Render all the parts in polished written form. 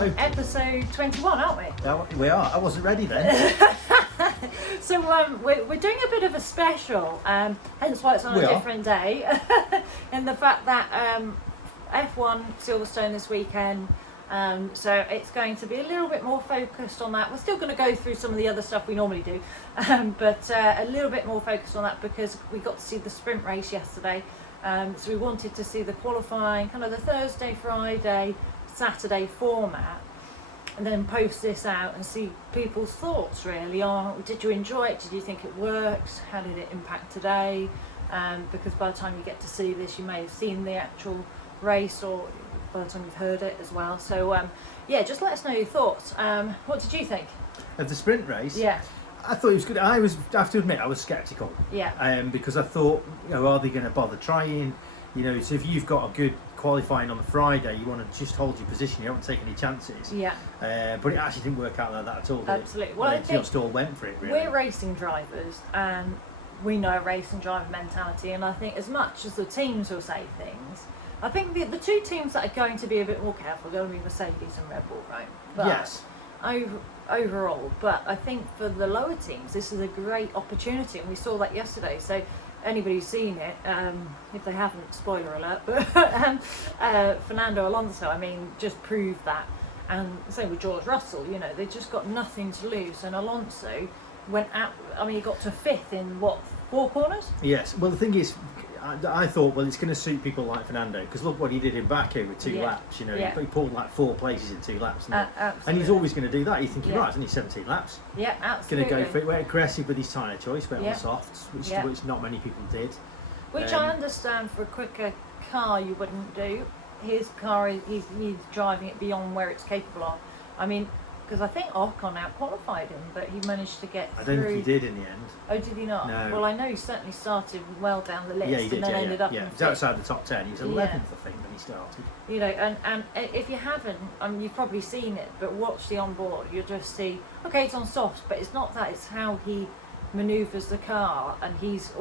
So, episode 21, aren't we? we are. I wasn't ready then. So we're doing a bit of a special, hence why it's on a different day. And the fact that F1 Silverstone this weekend, so it's going to be a little bit more focused on that. We're still going to go through some of the other stuff we normally do, but a little bit more focused on that because we got to see the sprint race yesterday. So we wanted to see the qualifying, kind of the Thursday, Friday, Saturday format, and then post this out and see people's thoughts really on, did you enjoy it? Did you think it worked? How did it impact today? Because by the time you get to see this, you may have seen the actual race, or by the time you've heard it as well. So yeah, just let us know your thoughts. What did you think Of the sprint race? Yeah. I thought it was good. I have to admit, I was sceptical. Yeah. Because I thought, are they going to bother trying? So if you've got a good qualifying on the Friday, you want to just hold your position. You don't want to take any chances. Yeah. But it actually didn't work out like that at all, did Absolutely. it? Well, I think just all went for it, really. we're racing drivers, and we know racing driver mentality. And I think as much as the teams will say things, I think the two teams that are going to be a bit more careful are going to be Mercedes and Red Bull, right? But yes. Overall, but I think for the lower teams, this is a great opportunity, and we saw that yesterday. So anybody who's seen it, if they haven't, spoiler alert, but Fernando Alonso, I mean, just proved that. And same with George Russell, they just got nothing to lose. And Alonso went out, he got to fifth in 4 corners? Yes. Well, the thing is, I thought, it's going to suit people like Fernando, because look what he did in Baku with 2 laps. He pulled like 4 places in 2 laps, and he's always going to do that. You think, right, it's only 17 laps. Yeah, absolutely. Going to go for it. Went aggressive with his tyre choice, went on the softs, which not many people did. Which I understand for a quicker car you wouldn't do. His car, he's driving it beyond where it's capable of. Because I think Ocon out-qualified him, but he managed to get through. I don't think he did in the end. Oh, did he not? No. Well, I know he certainly started well down the list, yeah, he did, and then ended up in he was fifth. outside the top 10. He was 11th, I think, when he started. And if you haven't, you've probably seen it, but watch the onboard, you'll just see, okay, it's on softs, but it's not that, it's how he manoeuvres the car, and his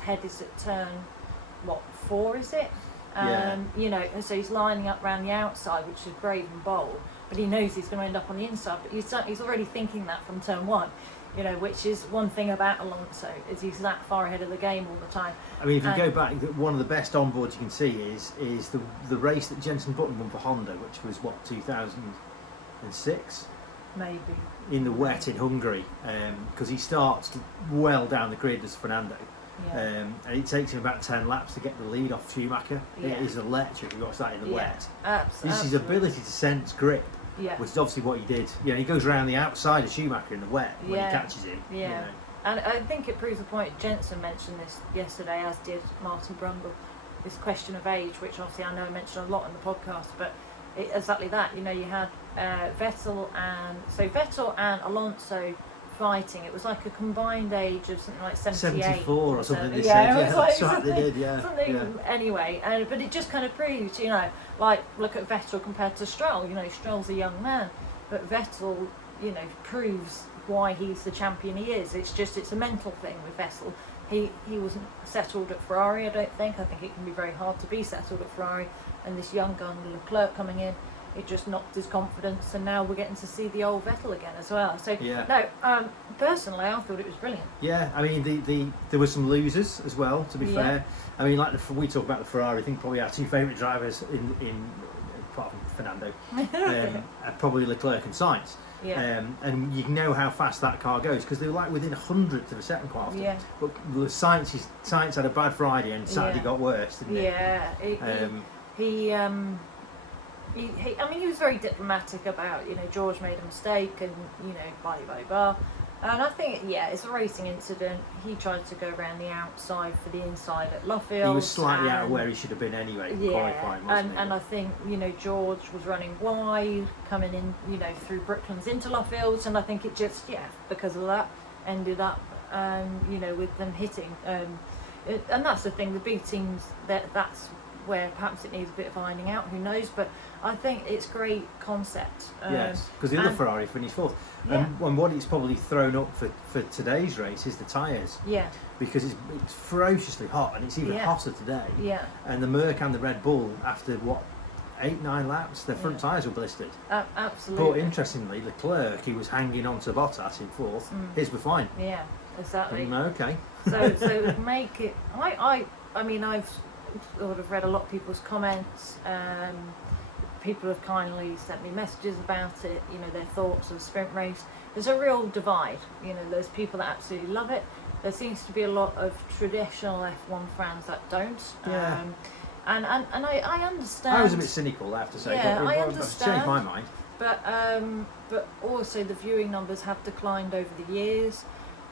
head is at turn, 4 is it? And so he's lining up around the outside, which is brave and bold, but he knows he's going to end up on the inside, but he's already thinking that from turn 1, which is one thing about Alonso, is he's that far ahead of the game all the time. If you go back, one of the best onboards you can see is the race that Jenson Button won for Honda, which was 2006? Maybe. In the wet in Hungary, because he starts well down the grid as Fernando. Yeah. And it takes him about 10 laps to get the lead off Schumacher. Yeah. It is electric. He watch that in the wet. Absolutely. This is his ability to sense grip, which is obviously what he did. He goes around the outside of Schumacher in the wet when he catches him. Yeah. And I think it proves the point. Jensen mentioned this yesterday, as did Martin Brundle, this question of age, which obviously I know I mentioned a lot in the podcast, but exactly that. You had Vettel and Alonso fighting. It was like a combined age of something like 74 or something. They said. It was like that's right, they did. Anyway, but it just kind of proves, like look at Vettel compared to Stroll. Stroll's a young man, but Vettel, proves why he's the champion he is. It's a mental thing with Vettel. He wasn't settled at Ferrari. I don't think. I think it can be very hard to be settled at Ferrari, and this young gun Leclerc coming in, it just knocked his confidence, and now we're getting to see the old Vettel again as well. So personally, I thought it was brilliant. Yeah, there were some losers as well. To be fair, we talk about the Ferrari. I think probably our 2 favourite drivers in apart from Fernando, are probably Leclerc and Sainz. Yeah. And you know how fast that car goes, because they were like within 100th of a second quite often. Yeah. But Sainz had a bad Friday, and Saturday got worse, didn't he was very diplomatic about, George made a mistake, and, blah, blah, blah. And I think, it's a racing incident. He tried to go around the outside for the inside at Luffield. He was slightly out of where he should have been anyway, qualifying, wasn't he? And I think, George was running wide, coming in, through Brooklands into Luffield, and I think it just, because of that, ended up, with them hitting. And that's the thing, the big teams, that's where perhaps it needs a bit of ironing out, who knows, but I think it's great concept. Yes, because the other Ferrari finished 4th. And what it's probably thrown up for today's race is the tyres. Yeah. Because it's ferociously hot, and it's even hotter today. Yeah. And the Merc and the Red Bull, after 8-9 laps, their front tyres were blistered. Absolutely. But interestingly, Leclerc, he was hanging on to Bottas in fourth. His were fine. Yeah, exactly. Okay. So make it. I mean, I've sort of read a lot of people's comments. People have kindly sent me messages about it. You know, their thoughts of the sprint race. There's a real divide. You know, there's people that absolutely love it. There seems to be a lot of traditional F1 fans that don't. Yeah. And I understand. I was a bit cynical, I have to say. Yeah, but I I've understand. changed my mind. But also the viewing numbers have declined over the years.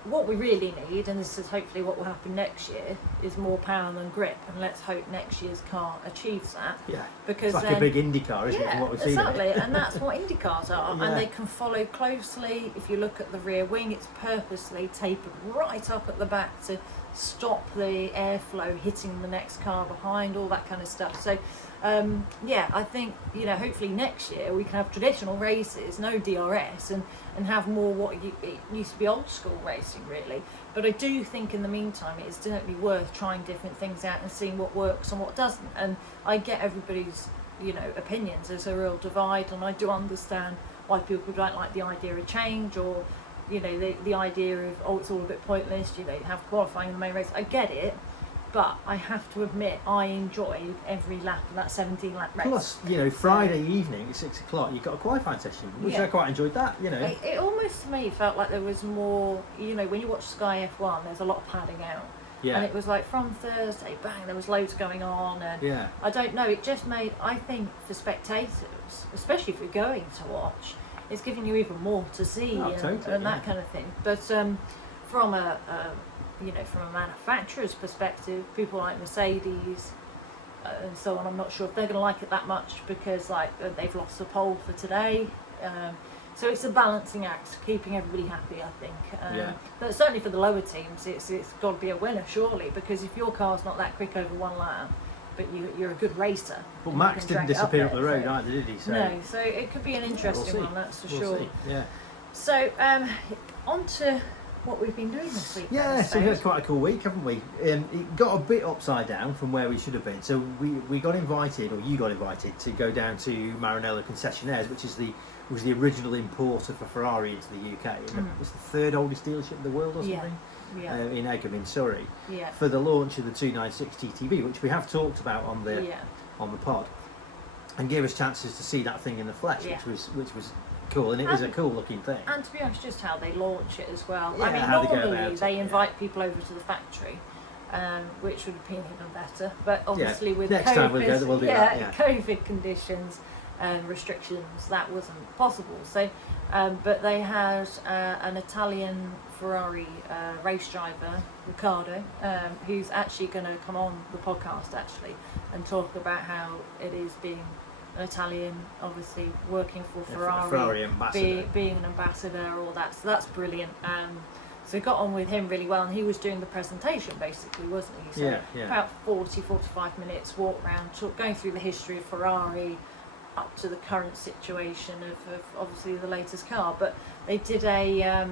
What we really need, and this is hopefully what will happen next year, is more power than grip, and let's hope next year's car achieves that. Yeah, because it's like a big Indy car, isn't it? From what we've seen. Exactly, and that's what Indy cars are, Yeah. and they can follow closely. If you look at the rear wing, it's purposely tapered right up at the back to stop the airflow hitting the next car behind, all that kind of stuff. So I think, you know, hopefully next year we can have traditional races, no DRS, and have more what it used to be old school racing really. But I do think in the meantime it is certainly worth trying different things out and seeing what works and what doesn't. And I get everybody's, you know, opinions. There's a real divide, and I do understand why people don't like the idea of change, or you know, the idea of, it's all a bit pointless, you know, have qualifying in the main race. I get it, but I have to admit I enjoyed every lap of that 17 lap race. Plus, you know, Friday evening at 6 o'clock you've got a qualifying session, which I quite enjoyed that, you know. It almost to me felt like there was more, you know, when you watch Sky F1 there's a lot of padding out. Yeah. And it was like from Thursday, bang, there was loads going on, and I don't know, it just made, I think for spectators, especially if you're going to watch, it's giving you even more to see and that kind of thing. But from a manufacturer's perspective, people like Mercedes and so on, I'm not sure if they're going to like it that much, because like they've lost the pole for today. So it's a balancing act, keeping everybody happy, I think. But certainly for the lower teams, it's got to be a winner, surely, because if your car's not that quick over one lap, but you're a good racer. But Max didn't disappear up the road either, did he? So no, so it could be an interesting one, that's for sure. See. Yeah. So, on to what we've been doing this week. Yeah, so we've had quite a cool week, haven't we? It got a bit upside down from where we should have been. So we got invited, or you got invited, to go down to Maranello Concessionaires, which was the original importer for Ferrari into the UK. And it's the third oldest dealership in the world or something. Yeah. In Eghamand, in Surrey, for the launch of the 296 GTB, which we have talked about on the pod, and gave us chances to see that thing in the flesh, which was cool, and it is a cool looking thing. And to be honest, just how they launch it as well. Yeah, I mean, normally they invite people over to the factory, which would have been even better. But obviously with next time we'll do that. Yeah. COVID conditions and restrictions, that wasn't possible. So, but they had an Italian Ferrari race driver, Riccardo, who's actually going to come on the podcast and talk about how it is being an Italian, obviously working for Ferrari ambassador. being an ambassador, all that. So that's brilliant. So got on with him really well, and he was doing the presentation basically, wasn't he? So about 40-45 minutes walk around, going through the history of Ferrari up to the current situation of obviously the latest car. But they did a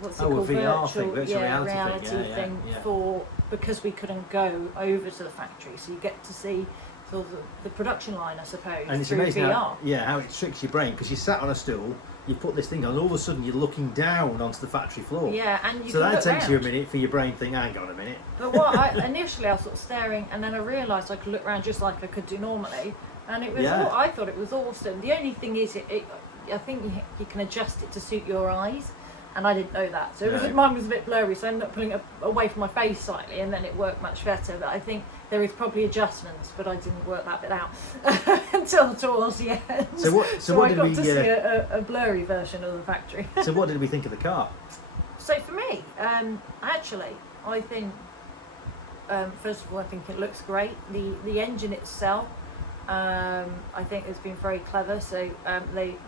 what's it called, virtual reality thing for, because we couldn't go over to the factory, so you get to see sort of the production line, I suppose, and it's through amazing VR. How it tricks your brain, because you sat on a stool, you put this thing on, and all of a sudden you're looking down onto the factory floor. Yeah, and so that takes you a minute for your brain to think, hang on a minute. But what initially I was sort of staring, and then I realised I could look around just like I could do normally, and it was I thought it was awesome. The only thing is, I think you can adjust it to suit your eyes, and I didn't know that. So mine was a bit blurry, so I ended up pulling it away from my face slightly, and then it worked much better. But I think there is probably adjustments, but I didn't work that bit out until towards the end. So I got to see a blurry version of the factory. So what did we think of the car? So for me, actually, I think first of all, I think it looks great. The engine itself, I think has been very clever. So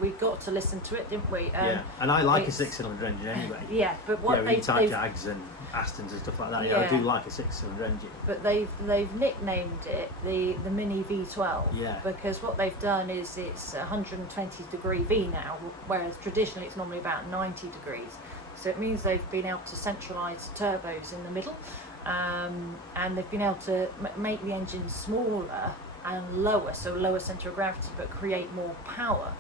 we got to listen to it, didn't we? And I like a 6-cylinder engine anyway. Yeah, but what they've Jags and Astons and stuff like that. I do like a 6-cylinder engine. But they've nicknamed it the Mini V12. Yeah. Because what they've done is it's 120 degree V now, whereas traditionally it's normally about 90 degrees. So it means they've been able to centralise turbos in the middle, and they've been able to make the engine smaller and lower centre of gravity, but create more power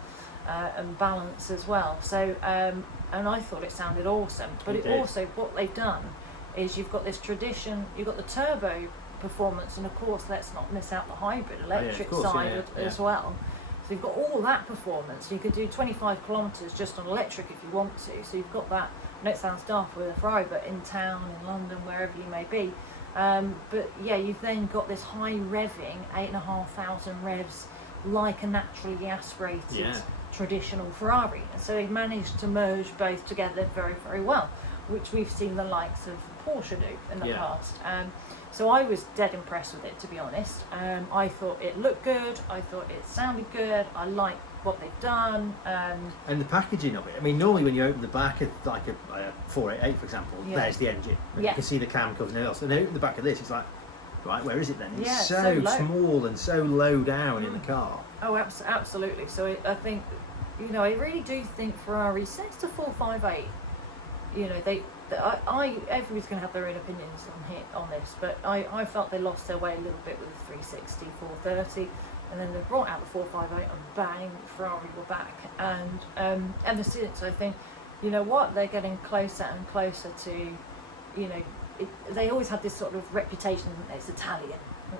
and balance as well. So and I thought it sounded awesome. But it also, what they've done is you've got this tradition, you've got the turbo performance, and of course let's not miss out the hybrid electric side as well. So you've got all that performance. You could do 25 kilometres just on electric if you want to. So you've got that. I know it sounds daft with a Ferrari, but in town, in London, wherever you may be. But yeah, you've then got this high revving, 8,500 revs, like a naturally aspirated traditional Ferrari. And so they've managed to merge both together very, very well, which we've seen the likes of Porsche do in the past. So I was dead impressed with it, to be honest. I thought it looked good, I thought it sounded good, I liked what they've done. And the packaging of it. I mean, normally when you open the back of like a 488, for example, there's the engine. And you can see the cam covers and everything else. And then open the back of this, it's like, right, where is it then? It's so small and so low down in the car. Oh, absolutely. So I think, I really do think Ferrari, since the 458, everybody's going to have their own opinions on this, but I felt they lost their way a little bit with the 360, 430, and then they brought out the 458 and bang, Ferrari were back. And ever since, I think, they're getting closer and closer to, they always had this sort of reputation, it's Italian.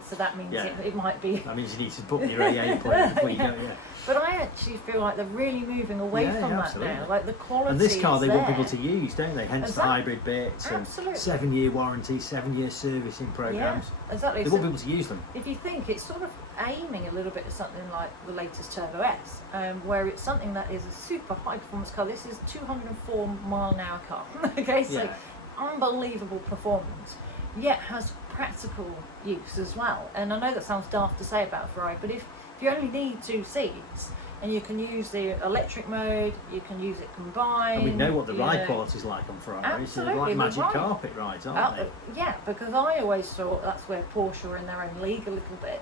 So that means it might be. That means you need to put your AA point before you go. Yeah. But I actually feel like they're really moving away from that now. Like the quality. And this car, they want people to use, don't they? Hence the hybrid bits and 7-year warranty, 7-year servicing programs. Yeah, exactly. They want people to use them. If you think it's sort of aiming a little bit at something like the latest Turbo S, where it's something that is a super high performance car. This is 204 mile an hour car. Okay, so unbelievable performance, yet has practical use as well. And I know that sounds daft to say about Ferrari, but if you only need 2 seats and you can use the electric mode, you can use it combined. And we know what the ride quality is like on Ferrari. Absolutely, so they're like magic carpet rides, aren't they? Yeah, because I always thought that's where Porsche were in their own league a little bit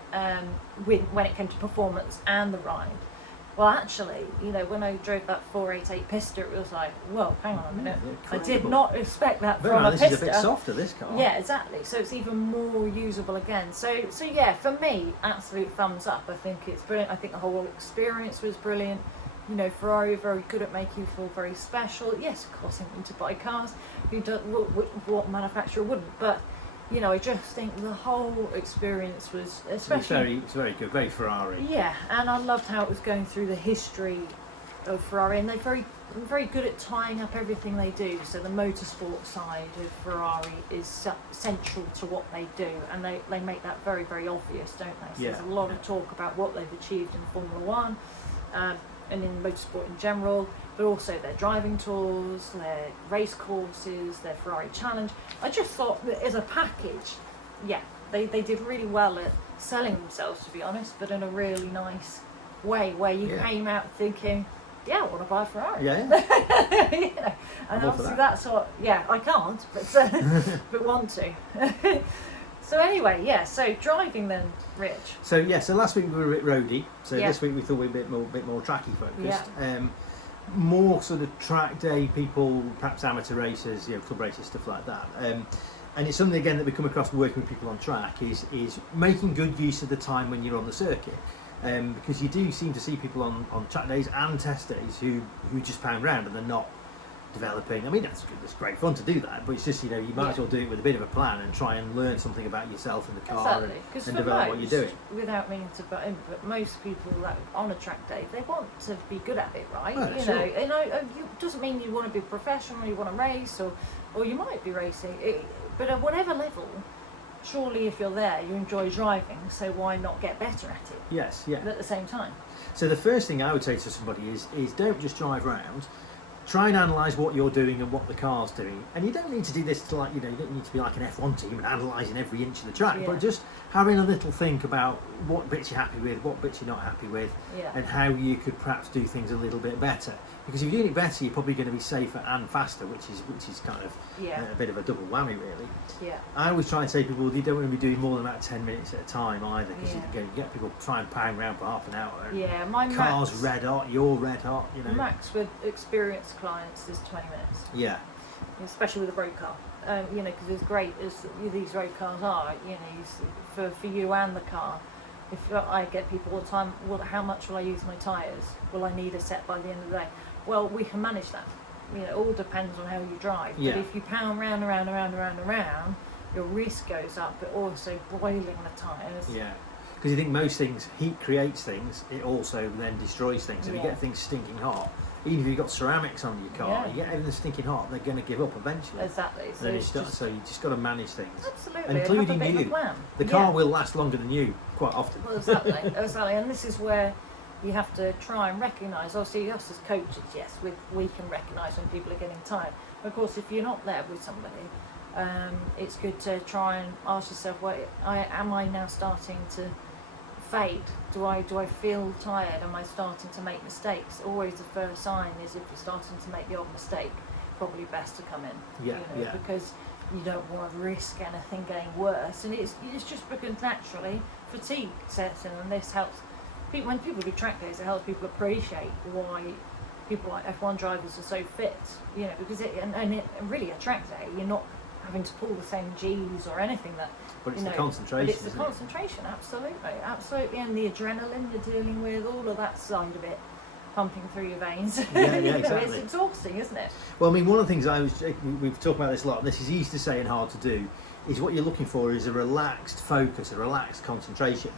when it came to performance and the ride. Well, actually, when I drove that 488 Pista, it was like, whoa, hang on a minute. I did not expect that from a Pista. This is a bit softer, this car. Yeah, exactly. So it's even more usable again. So yeah, for me, absolute thumbs up. I think it's brilliant. I think the whole experience was brilliant. Ferrari are very good at making you feel very special. Yes, of course, they need to buy cars. What manufacturer wouldn't? But I just think the whole experience was especially. It's very good, very Ferrari. Yeah, and I loved how it was going through the history of Ferrari, and they're very, very good at tying up everything they do. So the motorsport side of Ferrari is central to what they do, and they make that very, very obvious, don't they? So there's a lot of talk about what they've achieved in Formula One, and in motorsport in general, but also their driving tours, their race courses, their Ferrari Challenge. I just thought that as a package, they did really well at selling themselves, to be honest, but in a really nice way, where you came out thinking, I want to buy a Ferrari. Yeah. And obviously that's what, I can't, but but want to. So anyway, so driving then, Rich. So last week we were a bit roady. So this week we thought we'd be a bit more tracky focused. More sort of track day people, perhaps amateur racers, club racers, stuff like that. And it's something again that we come across working with people on track is making good use of the time when you're on the circuit. Because you do seem to see people on track days and test days who just pound around and they're not developing. I mean, that's great fun to do that, but it's just, you might as well do it with a bit of a plan and try and learn something about yourself and the car and develop what you're doing. Without meaning to butt in, but most people that on a track day, they want to be good at it, right? It doesn't mean you want to be professional, you want to race, or you might be racing, but at whatever level, surely if you're there, you enjoy driving, so why not get better at it? Yes, at the same time. So the first thing I would say to somebody is don't just drive around. Try and analyse what you're doing and what the car's doing. And you don't need to do this to you don't need to be like an F1 team and analysing every inch of the track, but just having a little think about what bits you're happy with, what bits you're not happy with, and how you could perhaps do things a little bit better. Because if you're doing it better, you're probably going to be safer and faster, which is kind of a bit of a double whammy, really. Yeah. I always try and say to people, you don't want to be doing more than about 10 minutes at a time either, because you get people trying to pound around for half an hour. My car's red hot, you're red hot, Max with experienced clients is 20 minutes. Yeah. Especially with a road car. Because as great as these road cars are, for you and the car, if I get people all the time, well, how much will I use my tyres? Will I need a set by the end of the day? Well, we can manage that. It all depends on how you drive. But if you pound round, your risk goes up, but also boiling the tyres. Yeah. Because you think most things, heat creates things, it also then destroys things. If you get things stinking hot, even if you've got ceramics on your car, you get everything stinking hot, they're going to give up eventually. Exactly. So you just got to manage things. Absolutely. Including you. The car will last longer than you, quite often. Well, exactly. And this is where you have to try and recognise, obviously us as coaches, yes, we can recognise when people are getting tired. But of course, if you're not there with somebody, it's good to try and ask yourself, well, am I now starting to fade? Do I feel tired? Am I starting to make mistakes? Always the first sign is if you're starting to make the odd mistake, probably best to come in. Because you don't want to risk anything getting worse. And it's just because naturally fatigue sets in, and this helps. When people do track days, it helps people appreciate why people like F1 drivers are so fit. Because it really a track day, you're not having to pull the same G's or anything that. But it's the concentration. But it's the concentration, absolutely, and the adrenaline you're dealing with, all of that side of it, pumping through your veins. Exactly. It's exhausting, isn't it? Well, I mean, one of the things we've talked about this a lot, and this is easy to say and hard to do, is what you're looking for is a relaxed focus, a relaxed concentration.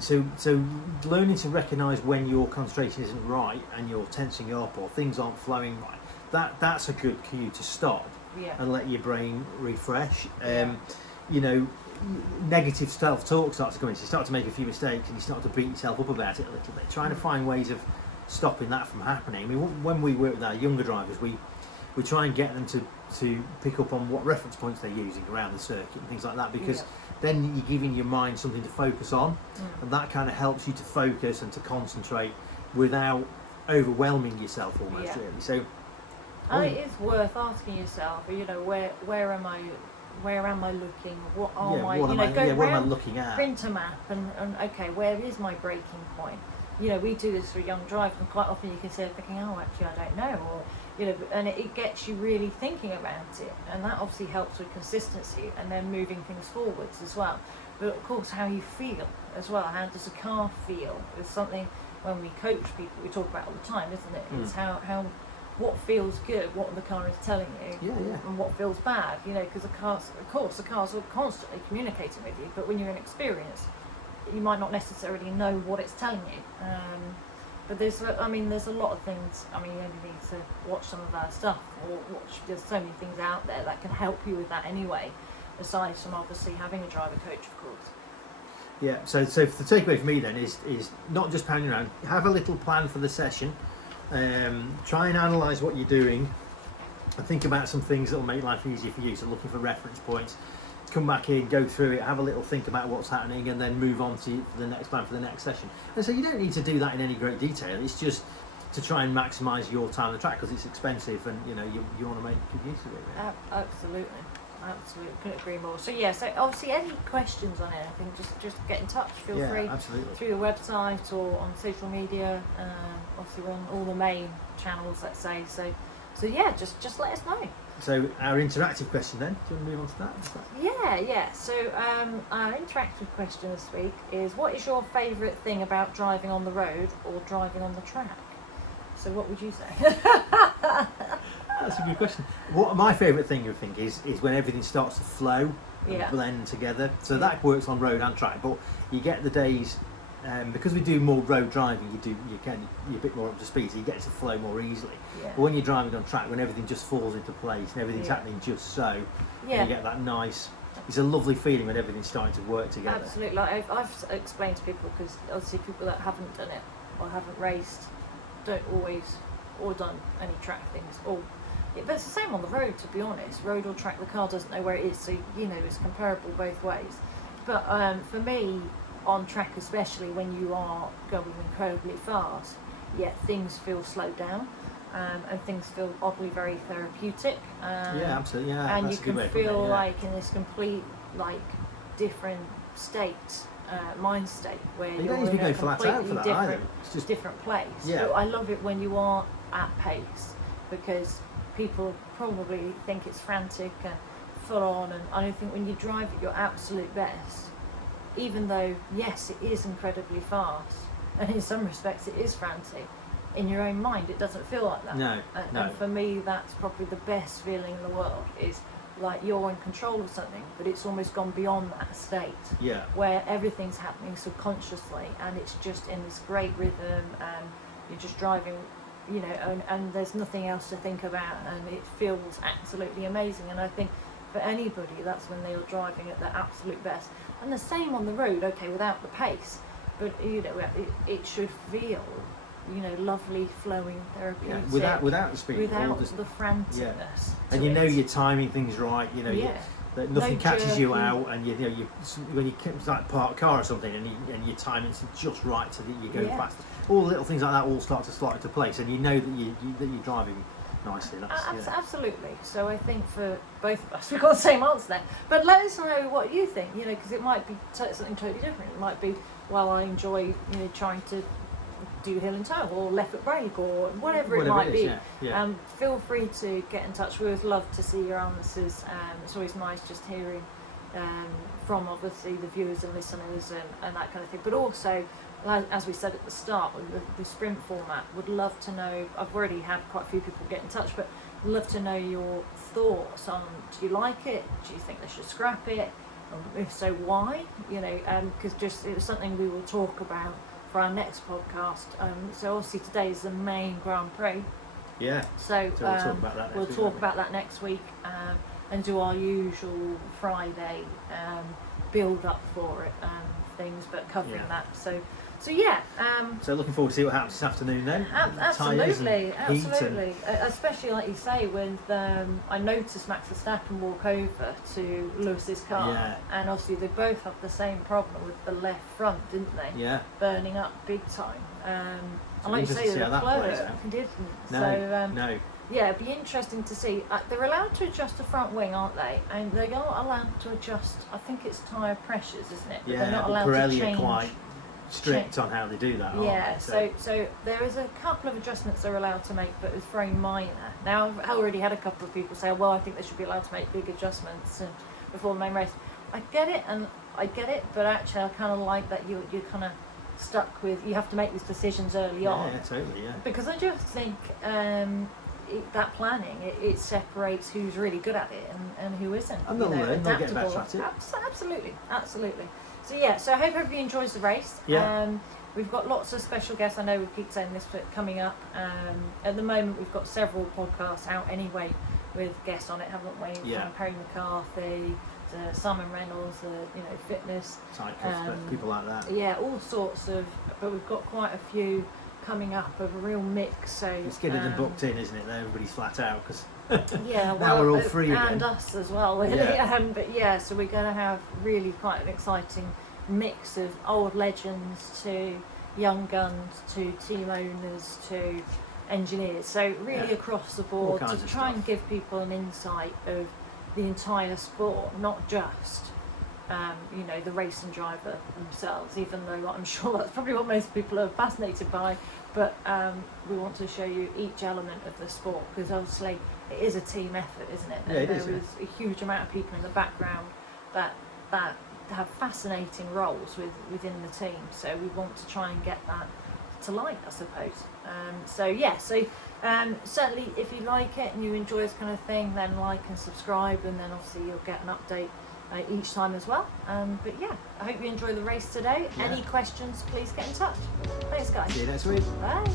So learning to recognise when your concentration isn't right and you're tensing up or things aren't flowing right, that's a good cue to stop and let your brain refresh. Negative self-talk starts to come in, so you start to make a few mistakes and you start to beat yourself up about it a little bit, trying to find ways of stopping that from happening. I mean, when we work with our younger drivers, we try and get them to pick up on what reference points they're using around the circuit and things like that, because then you're giving your mind something to focus on, and that kind of helps you to focus and to concentrate without overwhelming yourself almost, really. So it is worth asking yourself, where am I looking? What are what am I looking at? Print a map and okay, where is my breaking point? We do this for young drivers, and quite often you can say thinking, oh, actually I don't know, or and it gets you really thinking about it, and that obviously helps with consistency and then moving things forwards as well. But of course, how you feel as well. How does a car feel? It's something when we coach people we talk about all the time, isn't it? It's how what feels good, what the car is telling you, and what feels bad. Because the cars are constantly communicating with you, but when you're inexperienced, you might not necessarily know what it's telling you. But there's a lot of things. You only need to watch some of our stuff, or there's so many things out there that can help you with that anyway, aside from obviously having a driver coach, of course. Yeah, so the takeaway for me then is not just pounding around, have a little plan for the session, try and analyse what you're doing, and think about some things that will make life easier for you, so looking for reference points. Come back in, go through it, have a little think about what's happening, and then move on to the next plan for the next session. And so you don't need to do that in any great detail. It's just to try and maximise your time on the track, because it's expensive, and you want to make good use of it. Really. Absolutely, couldn't agree more. So so obviously any questions on anything, just get in touch. Feel free through the website or on social media. Obviously we're on all the main channels, let's say. So just let us know. So our interactive question then, do you want to move on to that? Yeah. So our interactive question this week is, what is your favourite thing about driving on the road or driving on the track? So what would you say? That's a good question. What my favourite thing, I think, is when everything starts to flow and blend together. So that works on road and track, but you get the days, because we do more road driving, you're a bit more up to speed, so you get to flow more easily. But when you're driving on track, when everything just falls into place and everything's happening just so, you get that nice. It's a lovely feeling when everything's starting to work together. Absolutely. Like I've explained to people, because obviously people that haven't done it or haven't raced don't always or done any track things. But it's the same on the road, to be honest. Road or track, the car doesn't know where it is, so it's comparable both ways. But for me, on track especially, when you are going incredibly fast, things feel slowed down, and things feel oddly very therapeutic. Absolutely. And you can feel like in this complete different state, mind state, where you you're don't in a flat out for that different, it's just different place. So I love it when you are at pace, because people probably think it's frantic and full on, and I don't think when you drive at your absolute best, even though, yes, it is incredibly fast, and in some respects it is frantic, in your own mind it doesn't feel like that. No. And for me, that's probably the best feeling in the world, is like you're in control of something, but it's almost gone beyond that state, where everything's happening subconsciously, and it's just in this great rhythm, and you're just driving, you know, and there's nothing else to think about, and it feels absolutely amazing. And I think for anybody, that's when they're driving at their absolute best. And the same on the road, okay, without the pace, but you know, it should feel, you know, lovely, flowing, therapeutic. Without the speed, without the franticness. And you know you're timing things right. You know, that nothing catches you out, and you know when you like park a car or something, and your timing's just right so that you go fast. All the little things like that all start to slot into place, and you know that you're driving nicely. Absolutely. So I think for both of us, we've got the same answer there. But let us know what you think. You know, because it might be something totally different. It might be, well, I enjoy, you know, trying to do heel and toe or left foot brake or whatever it might be. Feel free to get in touch. We always love to see your answers. It's always nice just hearing from obviously the viewers and listeners and that kind of thing. But also, as we said at the start, with the sprint format, would love to know, I've already had quite a few people get in touch, but would love to know your thoughts on, do you like it? Do you think they should scrap it? If so, why? You know, because just it was something we will talk about for our next podcast. So obviously today is the main Grand Prix. So we'll talk about that next week. We'll talk about that next week, and do our usual Friday build up for it things, but covering that. So yeah. So looking forward to see what happens this afternoon then. Absolutely. Especially like you say, when I noticed Max Verstappen walk over to Lewis's car, and obviously they both have the same problem with the left front, didn't they? Yeah. Burning up big time. And like you say, the Leclerc didn't. No. Yeah, it'd be interesting to see. They're allowed to adjust the front wing, aren't they? And they're not allowed to adjust, I think it's tyre pressures, isn't it? But they're not allowed Pirelli to change. Are quite strict on how they do that. So there is a couple of adjustments they're allowed to make, but it's very minor. Now, I've already had a couple of people say, well, I think they should be allowed to make big adjustments before the main race. I get it, but actually I kind of like that you're kind of stuck with, you have to make these decisions early on. Yeah, totally, Because I just think that planning, it separates who's really good at it and who isn't. And they'll learn, they'll get better at it. Absolutely. So yeah, so I hope everybody enjoys the race. We've got lots of special guests. I know we keep saying this, but coming up. At the moment, we've got several podcasts out anyway with guests on it, haven't we? From Perry McCarthy, to Simon Reynolds, fitness, cyclists, people like that. Yeah, all sorts of. But we've got quite a few coming up of a real mix. So it's getting them booked in, isn't it? Everybody's flat out because. Now we're all free again. And us as well, really. So we're going to have really quite an exciting mix of old legends to young guns to team owners to engineers. So really across the board to try and give people an insight of the entire sport, not just the racing driver themselves, even though I'm sure that's probably what most people are fascinated by. But we want to show you each element of the sport, because obviously it is a team effort, isn't it? And there is a huge amount of people in the background that have fascinating roles within the team. So we want to try and get that to light, I suppose. Certainly if you like it and you enjoy this kind of thing, then like and subscribe, and then obviously you'll get an update each time as well. I hope you enjoy the race today. Any questions, please get in touch. Thanks, guys. See you next week. Bye.